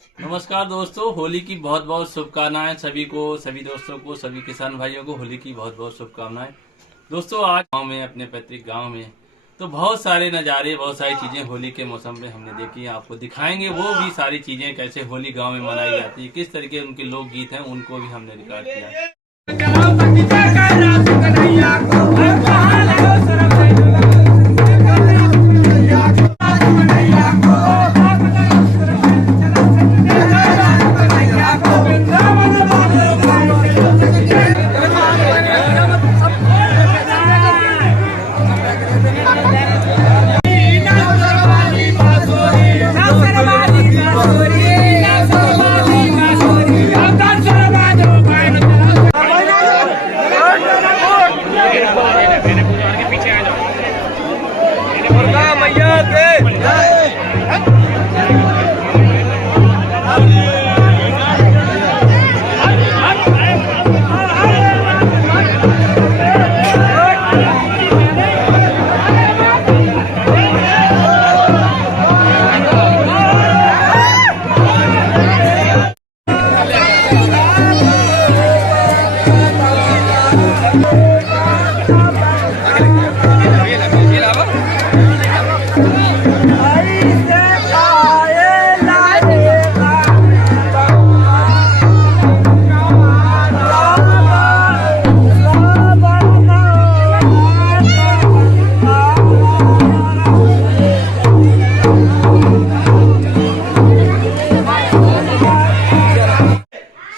नमस्कार दोस्तों, होली की बहुत बहुत शुभकामनाएं सभी को, सभी दोस्तों को, सभी किसान भाइयों को होली की बहुत बहुत शुभकामनाएं। दोस्तों, आज गांव में, अपने पैतृक गांव में तो बहुत सारे नज़ारे, बहुत सारी चीजें होली के मौसम में हमने देखी हैं। आपको दिखाएंगे वो भी सारी चीजें, कैसे होली गांव में मनाई जाती है, किस तरीके उनके लोकगीत हैं, उनको भी हमने रिकॉर्ड किया है।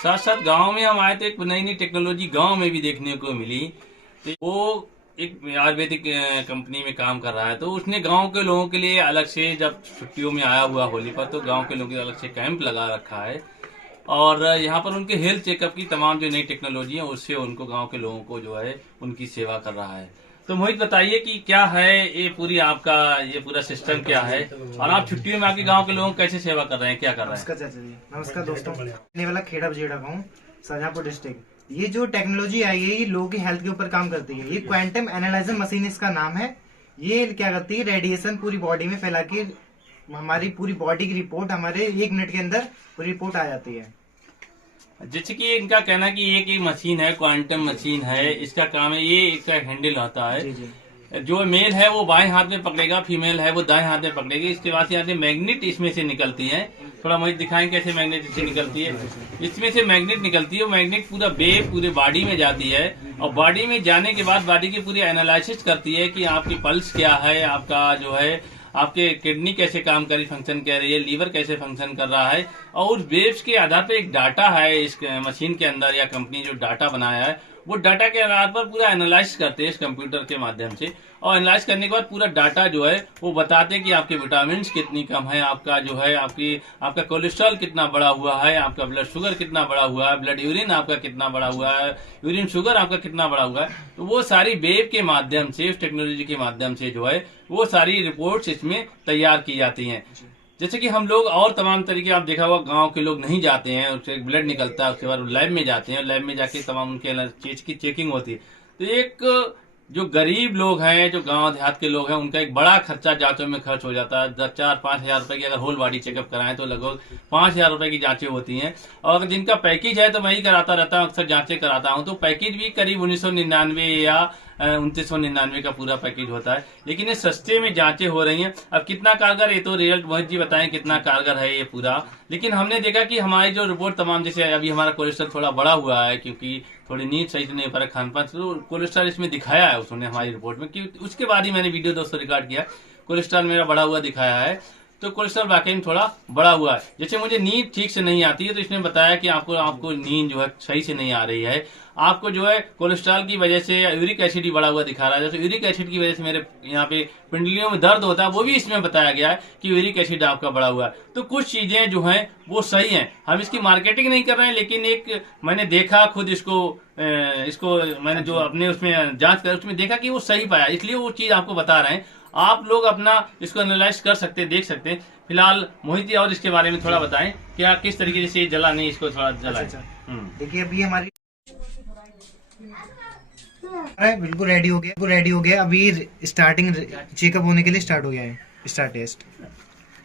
साथ साथ गांव में हम आए तो एक नई नई टेक्नोलॉजी गांव में भी देखने को मिली। तो वो एक आयुर्वेदिक कंपनी में काम कर रहा है, तो उसने गांव के लोगों के लिए अलग से, जब छुट्टियों में आया हुआ होली पर, तो गांव के लोगों के लिए अलग से कैंप लगा रखा है और यहाँ पर उनके हेल्थ चेकअप की तमाम जो नई टेक्नोलॉजी है उससे उनको, गांव के लोगों को जो है उनकी सेवा कर रहा है। तो मोहित, बताइए कि क्या है ये पूरी आपका, ये पूरा सिस्टम क्या है और आप छुट्टियों में आके गांव के लोगों को कैसे सेवा कर रहे हैं, क्या कर रहे हैं? नमस्कार चाचा जी। नमस्कार दोस्तों। रहने वाला खेड़ा बजेड़ा गाँव, शाहजहाँपुर डिस्ट्रिक्ट। ये जो टेक्नोलॉजी आई है ये लोगों की हेल्थ के ऊपर काम करती है। ये क्वांटम एनालाइजर मशीन इसका नाम है। ये क्या करती है, रेडिएशन पूरी बॉडी में फैला के हमारी पूरी बॉडी की रिपोर्ट हमारे 1 मिनट के अंदर पूरी रिपोर्ट आ जाती है। जैसे कि इनका कहना है कि एक मशीन है, क्वांटम मशीन है, इसका काम है, ये इसका हैंडल होता है। जी जी। जो मेल है वो बाएं हाथ में पकड़ेगा, फीमेल है वो दाएं हाथ में पकड़ेगी। इसके बाद यहाँ से मैग्नेट इसमें से निकलती है। थोड़ा मुझे दिखाएं कैसे मैग्नेट इससे निकलती है। इसमें से मैग्नेट निकलती है, वो मैग्नेट पूरा वेव पूरे बॉडी में जाती है और बॉडी में जाने के बाद बॉडी की पूरी एनालिसिस करती है कि आपकी पल्स क्या है, आपका जो है आपके किडनी कैसे काम कर रही, फंक्शन कर रही है, लीवर कैसे फंक्शन कर रहा है। और उस वेव्स के आधार पर एक डाटा है इस मशीन के अंदर, या कंपनी जो डाटा बनाया है वो डाटा के आधार पर पूरा एनालाइज करते हैं इस कंप्यूटर के माध्यम से। और एनालाइज करने के बाद पूरा डाटा जो है वो बताते हैं कि आपके विटामिन कितनी कम है, आपका जो है आपका कोलेस्ट्रॉल कितना बढ़ा हुआ है, आपका ब्लड शुगर कितना बढ़ा हुआ है, ब्लड यूरिन आपका कितना बढ़ा हुआ है, यूरिन शुगर आपका कितना बढ़ा हुआ है। तो वो सारी वेव के माध्यम से, उस टेक्नोलॉजी के माध्यम से जो है वो सारी रिपोर्ट्स इसमें तैयार की जाती हैं। जैसे कि हम लोग और तमाम तरीके, आप देखा होगा गांव के लोग नहीं जाते हैं, उससे ब्लड निकलता है, उसके बाद लैब में जाते हैं, लैब में जाके तमाम उनके चीज की चेकिंग होती है। तो एक जो गरीब लोग हैं, जो गांव देहात के लोग हैं, उनका एक बड़ा खर्चा जांचों में खर्च हो जाता है। 4-5 हजार रुपए की अगर होल बॉडी चेकअप कराएं तो लगभग 5 हजार रुपए की जांचें होती हैं। और जिनका पैकेज है तो मैं ही कराता रहता हूँ, अक्सर जांचें कराता हूँ, तो पैकेज भी करीब 1999 या 2999 का पूरा पैकेज होता है। लेकिन ये सस्ते में जांचें हो रही हैं। अब कितना कारगर, ये तो रिजल्ट मोहित जी बताएं कितना कारगर है ये पूरा। लेकिन हमने देखा कि हमारी जो रिपोर्ट तमाम, जैसे अभी हमारा कोलेस्ट्रॉल थोड़ा बढ़ा हुआ है क्योंकि थोड़ी नींद सही से नहीं पा रहा, खान पान, तो कोलेस्ट्रॉल इसमें दिखाया है उसने हमारी रिपोर्ट में, कि उसके बाद ही मैंने वीडियो दोस्तों रिकॉर्ड किया, कोलेस्ट्रॉल मेरा बढ़ा हुआ दिखाया है। तो कोलेस्ट्रॉल वाकई में थोड़ा बढ़ा हुआ है। जैसे मुझे नींद ठीक से नहीं आती है, तो इसने बताया कि आपको नींद जो है सही से नहीं आ रही है, आपको जो है कोलेस्ट्रॉल की वजह से यूरिक एसिड ही बढ़ा हुआ दिखा रहा है। जैसे यूरिक एसिड की वजह से मेरे यहाँ पे पिंडलियों में दर्द होता है, वो भी इसमें बताया गया है कि यूरिक एसिड आपका बढ़ा हुआ है। तो कुछ चीजें जो हैं वो सही हैं। हम इसकी मार्केटिंग नहीं कर रहे हैं, लेकिन एक मैंने देखा खुद इसको मैंने जो अपने उसमें जांच कर उसमें देखा कि वो सही पाया, इसलिए वो चीज आपको बता रहे हैं। आप लोग अपना इसको एनालाइज कर सकते हैं, देख सकते हैं। फिलहाल मोहित जी और इसके बारे में थोड़ा बताएं, क्या किस तरीके से जला नहीं, इसको थोड़ा जलाएं। देखिए अभी हमारी बिल्कुल रेडी हो गया। अभी स्टार्टिंग चेकअप होने के लिए स्टार्ट हो गया है, स्टार्ट टेस्ट।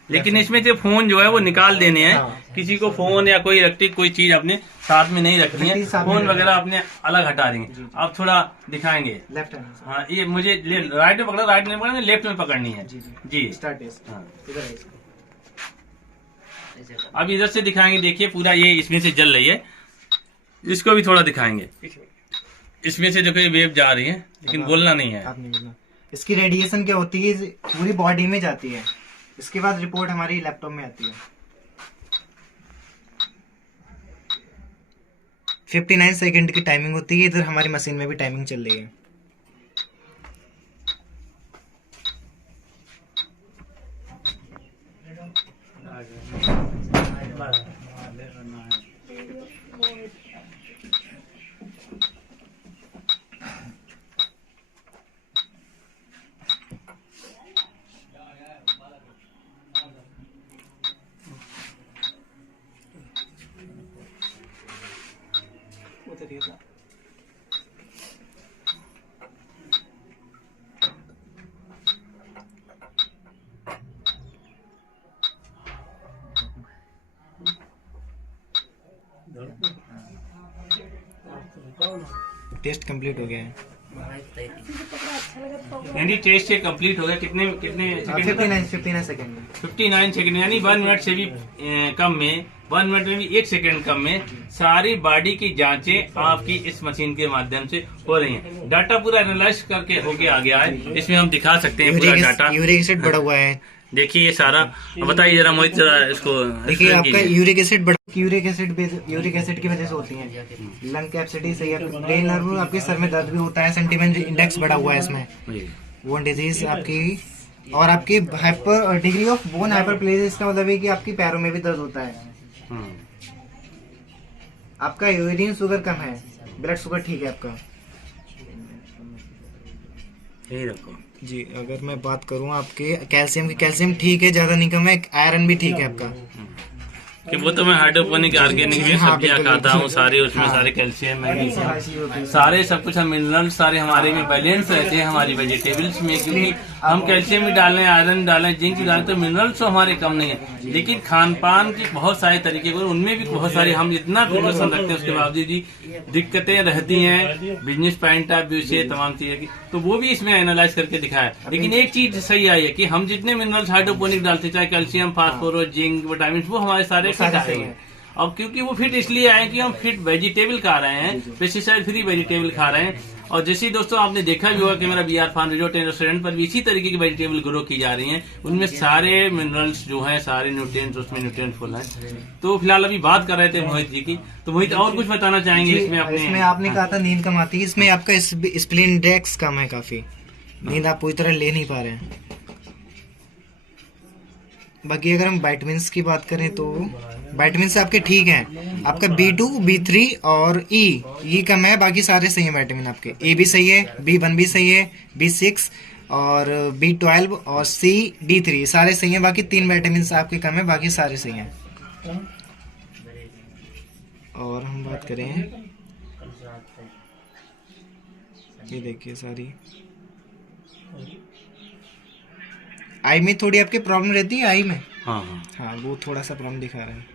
लेकिन इसमें से फोन जो है वो निकाल देने हैं। हाँ। किसी को फोन या कोई इलेक्ट्रिक कोई चीज अपने साथ में नहीं रखनी है, साथ में फोन नहीं वगैरह अपने अलग हटा देंगे। जी। आप थोड़ा दिखाएंगे। लेफ्ट हैंड से। हाँ, ये मुझे राइट में पकड़ा, राइट में पकड़ना, लेफ्ट में पकड़नी है। जी जी स्टार्ट टेस्ट। हाँ। इधर है इसका। अब इधर से दिखाएंगे, देखिए पूरा ये इसमें से जल रही है, इसको भी थोड़ा दिखाएंगे। इसमें से देखो ये वेव जा रही है, लेकिन बोलना नहीं है। आप नहीं बोलना। इसकी रेडिएशन क्या होती है, पूरी बॉडी में जाती है। इसके बाद रिपोर्ट हमारी लैपटॉप में आती है। 59 सेकंड की टाइमिंग होती है। इधर हमारी मशीन में भी टाइमिंग चल रही है। टेस्ट कंप्लीट हो गया है। यानी टेस्ट ये कंप्लीट हो गया। कितने कितने 59 सेकंड में। 59 सेकंड, यानी 1 मिनट से भी कम में, 1 मिनट में भी 1 सेकंड कम में सारी बॉडी की जांचें आपकी इस मशीन के माध्यम से हो रही हैं। डाटा पूरा एनालाइज करके होके आ गया है। इसमें हम दिखा सकते हैं पूरा डाटा। यूरिक एसिड बढ़ा हुआ है। देखिए ये सारा, बताइए जरा मोहित, जरा इसको देखिए explain आपका कीजिए। यूरिक एसिड की वजह से होती है। लंग कैपेसिटी सही है। ब्रेन नर्व, आपके सर में दर्द भी होता है। सेंटिमेंट इंडेक्स बढ़ा हुआ है इसमें। जी। बोन डिजीज आपकी, और आपकी hyper degree of bone hyperplasia, इसका मतलब है कि आपकी पैरों में भी दर्द होता है। हम्म। आपका यूरिन शुगर कम है, ब्लड शुगर ठीक है आपका। यही रखो जी। अगर मैं बात करूं आपके कैल्शियम की, कैल्शियम ठीक है, ज्यादा नहीं कम है। आयरन भी ठीक है आपका। कि वो तो मैं हाइड्रोपोनिक ऑर्गेनिक जो हाँ, सब्जियां बिल्कुल, खाता हूँ बिल्कुल। सारे, उसमें हाँ। सारे कैल्शियम सारी मैग्नीशियम चीज़ होती है। सारे सब कुछ हम मिनरल सारे हमारे में बैलेंस रहते हैं हमारी वेजिटेबल्स में, क्योंकि हम कैल्शियम भी डालें, आयरन डालें, जिंक भी डालें, तो मिनरल्स तो हमारे कम नहीं है। लेकिन खान पान के बहुत सारे तरीके को, उनमें भी बहुत सारे हम इतना प्रिपरेशन रखते हैं, उसके बावजूद भी दिक्कतें रहती हैं। बिजनेस पॉइंट ऑफ व्यू से तमाम चीजें की, तो वो भी इसमें एनालाइज करके दिखाया। लेकिन एक चीज सही आई है कि हम जितने मिनरल्स हाइड्रोपोनिक डालते, चाहे कैल्शियम, फास्फोरस, जिंक, विटामिन, वो हमारे सारे फिट आएंगे। अब क्योंकि वो फिट इसलिए आए कि हम फिट वेजिटेबल खा रहे हैं, पेस्टिसाइड फ्री वेजिटेबल खा रहे हैं। और जैसे दोस्तों आपने देखा भी होगा कि मेरा BR farm resort and restaurant पर भी इसी तरीके की वेजिटेबल ग्रो की जा रही हैं। उनमें सारे मिनरल्स जो हैं, सारे न्यूट्रिएंट्स उसमें न्यूट्रिएंट फुल हैं। तो फिलहाल अभी बात कर रहे थे मोहित जी की, तो मोहित और कुछ बताना चाहेंगे इसमें अपने? इसमें आपने कहा था नींद कम आती है। इसमें आपका स्प्लीन इंडेक्स कम है काफी। नींद आप पूरी तरह ले नहीं पा रहे हैं। बाकी अगर हम विटामिन्स की बात करें तो विटामिन्स आपके ठीक हैं। आपका B2, B3 और E कम है, बाकी सारे सही हैं विटामिन आपके। A भी सही है, B1 भी सही है, B6 और B12 और C, D3 सारे सही हैं। बाकी 3 विटामिन्स आपके कम है, बाकी सारे सही हैं। और हम बात करें, ये देखिए सारी आई में थोड़ी आपकी प्रॉब्लम रहती है, आई में। हाँ हाँ, वो थोड़ा सा प्रॉब्लम दिखा रहा है।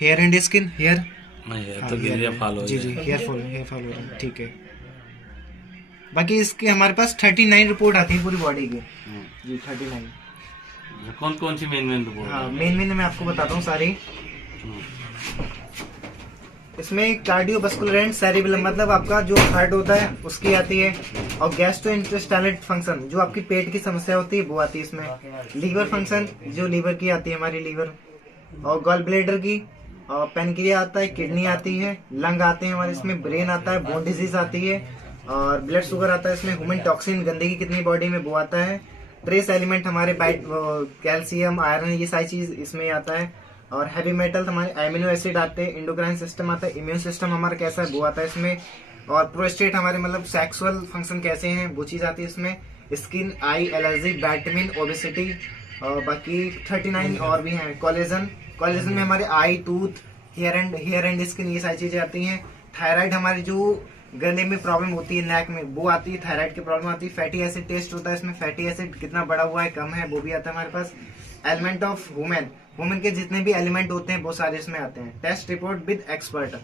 हेयर एंड स्किन, हेयर तो गिरिया फॉल हो जी जाए। हेयर फॉल हो रहा है, ठीक है। बाकी इसके हमारे पास 39 रिपोर्ट आती है पूरी बॉडी की जी, 39। कौन कौन सी मेन रिपोर्ट? हाँ, मेन मैं आपको बताता हूँ सारी। इसमें कार्डियोवास्कुलर एंड सेरिबेलम, मतलब आपका जो हार्ट होता है उसकी आती है। और गैस्ट्रोइंटेस्टाइनल फंक्शन, जो आपकी पेट की समस्या होती है वो आती है इसमें। लीवर फंक्शन, जो लीवर की आती है हमारी लीवर। और गॉल ब्लेडर की, और पेनक्रिया आता है, किडनी आती है, लंग आते हैं हमारे इसमें, ब्रेन आता है, बोन डिजीज आती है, और ब्लड शुगर आता है इसमें। ह्यूमन टॉक्सिन, गंदगी कितनी बॉडी में, वो आता है। ट्रेस एलिमेंट हमारे कैल्शियम, आयरन, ये सारी चीज इसमें आता है। और हैवी मेटल हमारे एमिनो एसिड आते हैं। इंडोक्राइन सिस्टम आता है, इम्यून सिस्टम हमारा कैसा है वो आता है इसमें। और प्रोस्टेट हमारे मतलब सेक्सुअल फंक्शन कैसे हैं वो चीज आती है इसमें। स्किन, आई, एलर्जी, विटामिन, ओबेसिटी, और बाकी 39 और भी हैं। कोलेजन में हमारे आई, टूथ, हेयर एंड स्किन, ये सारी चीजें आती हैं। थायराइड हमारी जो गले में प्रॉब्लम होती है, नेक में वो आती है, थायराइड की प्रॉब्लम आती है, फैटी एसिड टेस्ट होता है इसमें, फैटी एसिड कितना बढ़ा हुआ है कम है वो भी आता है हमारे पास। एलिमेंट ऑफ वुमेन के जितने भी एलिमेंट होते हैं वो सारे इसमें आते हैं। Test report with expert,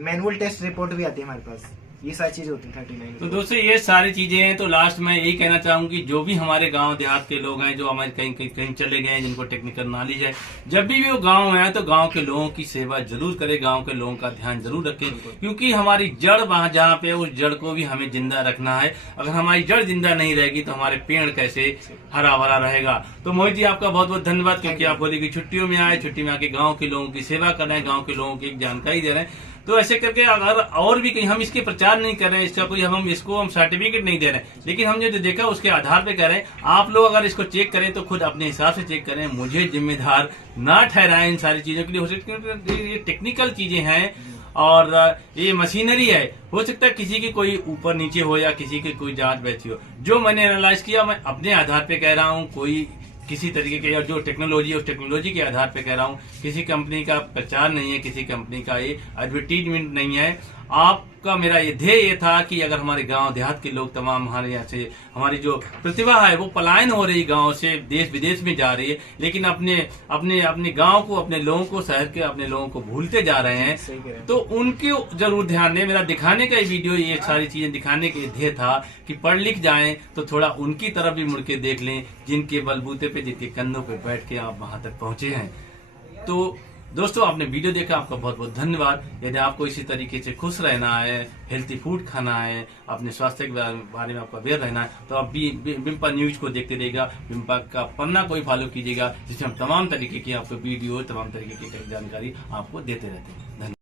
manual test report भी आती है हमारे पास। ये सारी चीजें होती है 39। तो दोस्तों ये सारी चीजें हैं। तो लास्ट में यही कहना चाहूंगी, जो भी हमारे गांव देहात के लोग हैं जो हमारे कहीं कहीं कहीं चले गए हैं, जिनको टेक्निकल नॉलेज है, जब भी वो गांव में आए तो गांव के लोगों की सेवा जरूर करें, गांव के लोगों का ध्यान जरूर रखें, क्योंकि हमारी जड़ वहां जहाँ पे उस जड़ को भी हमें जिंदा रखना है। अगर हमारी जड़ जिंदा नहीं रहेगी तो हमारे पेड़ कैसे हरा भरा रहेगा। तो मोहित जी आपका बहुत बहुत धन्यवाद, क्योंकि आप होली की छुट्टियों में आए, छुट्टी में आके गाँव के लोगों की सेवा कर रहे हैं, गाँव के लोगों की एक जानकारी दे रहे हैं। तो ऐसे करके अगर और भी कहीं हम इसके प्रचार नहीं कर रहे हैं, इसका कोई हम सर्टिफिकेट नहीं दे रहे हैं, लेकिन हमने जो देखा उसके आधार पे कर रहे हैं। आप लोग अगर इसको चेक करें तो खुद अपने हिसाब से चेक करें, मुझे जिम्मेदार ना ठहराएं इन सारी चीजों के लिए। हो सकता है ये टेक्निकल चीजें हैं और ये मशीनरी है, हो सकता है किसी की कोई ऊपर नीचे हो या किसी की कोई जांच बैठी हो। जो मैंने एनालाइज किया मैं अपने आधार पे कह रहा हूँ, कोई किसी तरीके के जो टेक्नोलॉजी है उस टेक्नोलॉजी के आधार पे कह रहा हूँ। किसी कंपनी का प्रचार नहीं है, किसी कंपनी का ये एडवर्टीजमेंट नहीं है। आपका मेरा ये ध्येय ये था कि अगर हमारे गांव देहात के लोग तमाम हमारे यहाँ से, हमारी जो प्रतिभा है वो पलायन हो रही गांव से देश विदेश में जा रही है, लेकिन अपने अपने अपने गांव को, अपने लोगों को, शहर के अपने लोगों को भूलते जा रहे हैं। तो उनके जरूर ध्यान दें। मेरा दिखाने का वीडियो ये सारी चीजें दिखाने के ध्येय था कि पढ़ लिख जाएं तो थोड़ा उनकी तरफ भी मुड़ के देख लें, जिनके बलबूते पे, जिनके कंधों पे बैठ के आप वहां तक पहुंचे हैं। तो दोस्तों आपने वीडियो देखा, आपका बहुत बहुत धन्यवाद। यदि आपको इसी तरीके से खुश रहना है, हेल्थी फूड खाना है, अपने स्वास्थ्य के बारे में आपको अवेयर रहना है, तो आप बिम्पा न्यूज को देखते रहिएगा। बिम्पा का पन्ना कोई फॉलो कीजिएगा, जिसमें हम तमाम तरीके की आपको वीडियो, तमाम तरीके की जानकारी आपको देते रहते हैं। धन्यवाद।